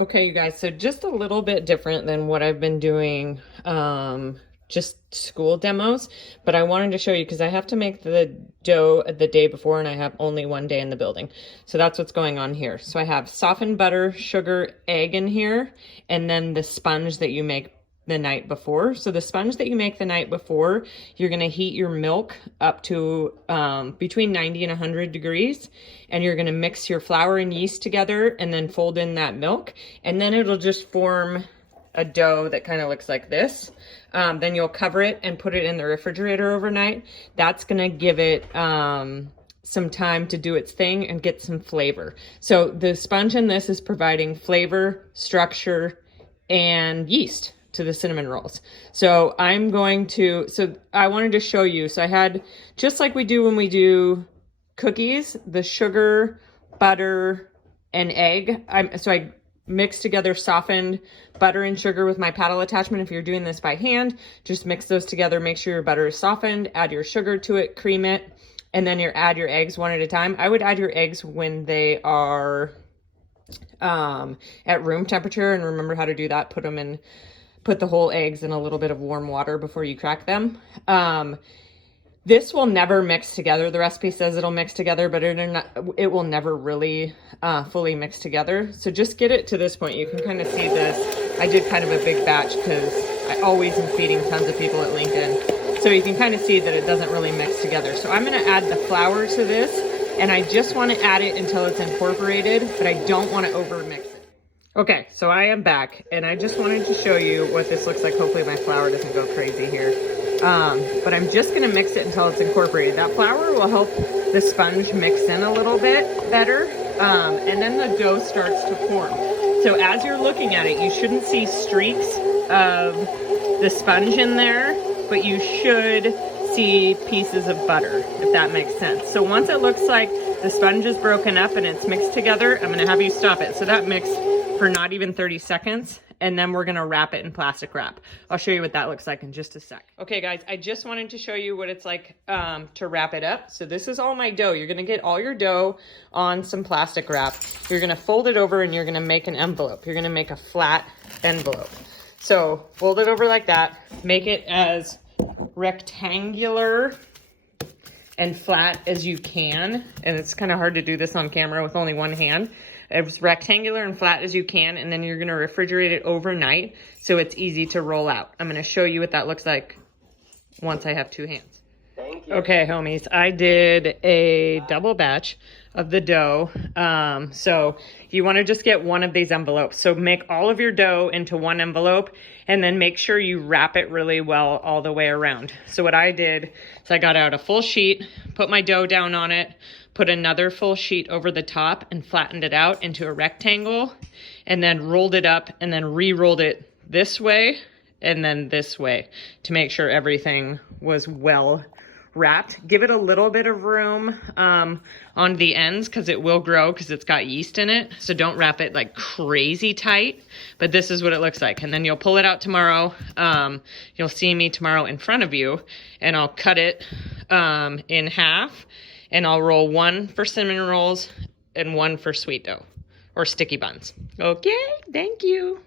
Okay, you guys, so just a little bit different than what I've been doing, just school demos, but I wanted to show you because I have to make the dough the day before and I have only one day in the building. So that's what's going on here. So I have softened butter, sugar, egg in here, and then the sponge that you make the night before. So the sponge that you make the night before, you're going to heat your milk up to between 90 and 100 degrees, and you're going to mix your flour and yeast together and then fold in that milk, and then it'll just form a dough that kind of looks like this. Then you'll cover it and put it in the refrigerator overnight. That's going to give it some time to do its thing and get some flavor. So the sponge in this is providing flavor, structure, and yeast to the cinnamon rolls. So I wanted to show you. So I had, just like we do when we do cookies, the sugar, butter, and egg. So I mixed together softened butter and sugar with my paddle attachment. If you're doing this by hand, just mix those together. Make sure your butter is softened, add your sugar to it, cream it, and then add your eggs one at a time. I would add your eggs when they are at room temperature, and remember how to do that. Put the whole eggs in a little bit of warm water before you crack them. This will never mix together. The recipe says it'll mix together, but it will never really fully mix together. So just get it to this point. You can kind of see this. I did kind of a big batch because I always am feeding tons of people at LinkedIn. So you can kind of see that it doesn't really mix together. So I'm going to add the flour to this, and I just want to add it until it's incorporated, but I don't want to over mix it. Okay, so I am back, and I just wanted to show you what this looks like. Hopefully my flour doesn't go crazy here. But I'm just gonna mix it until it's incorporated. That flour will help the sponge mix in a little bit better, and then the dough starts to form. So as you're looking at it, you shouldn't see streaks of the sponge in there, but you should see pieces of butter, if that makes sense. So once it looks like the sponge is broken up and it's mixed together, I'm gonna have you stop it. So that mixed for not even 30 seconds, and then we're gonna wrap it in plastic wrap. I'll show you what that looks like in just a sec. Okay guys, I just wanted to show you what it's like to wrap it up. So this is all my dough. You're gonna get all your dough on some plastic wrap. You're gonna fold it over and you're gonna make an envelope. You're gonna make a flat envelope. So fold it over like that, make it as rectangular and flat as you can. And it's kind of hard to do this on camera with only one hand. As rectangular and flat as you can, and then you're gonna refrigerate it overnight so it's easy to roll out. I'm gonna show you what that looks like once I have two hands. Thank you. Okay, homies, I did a double batch of the dough. So you wanna just get one of these envelopes. So make all of your dough into one envelope, and then make sure you wrap it really well all the way around. So what I did is I got out a full sheet, put my dough down on it, put another full sheet over the top and flattened it out into a rectangle, and then rolled it up and then re-rolled it this way and then this way to make sure everything was well wrapped. Give it a little bit of room on the ends because it will grow because it's got yeast in it. So don't wrap it like crazy tight, but this is what it looks like. And then you'll pull it out tomorrow. You'll see me tomorrow in front of you, and I'll cut it in half. And I'll roll one for cinnamon rolls and one for sweet dough or sticky buns. Okay, thank you.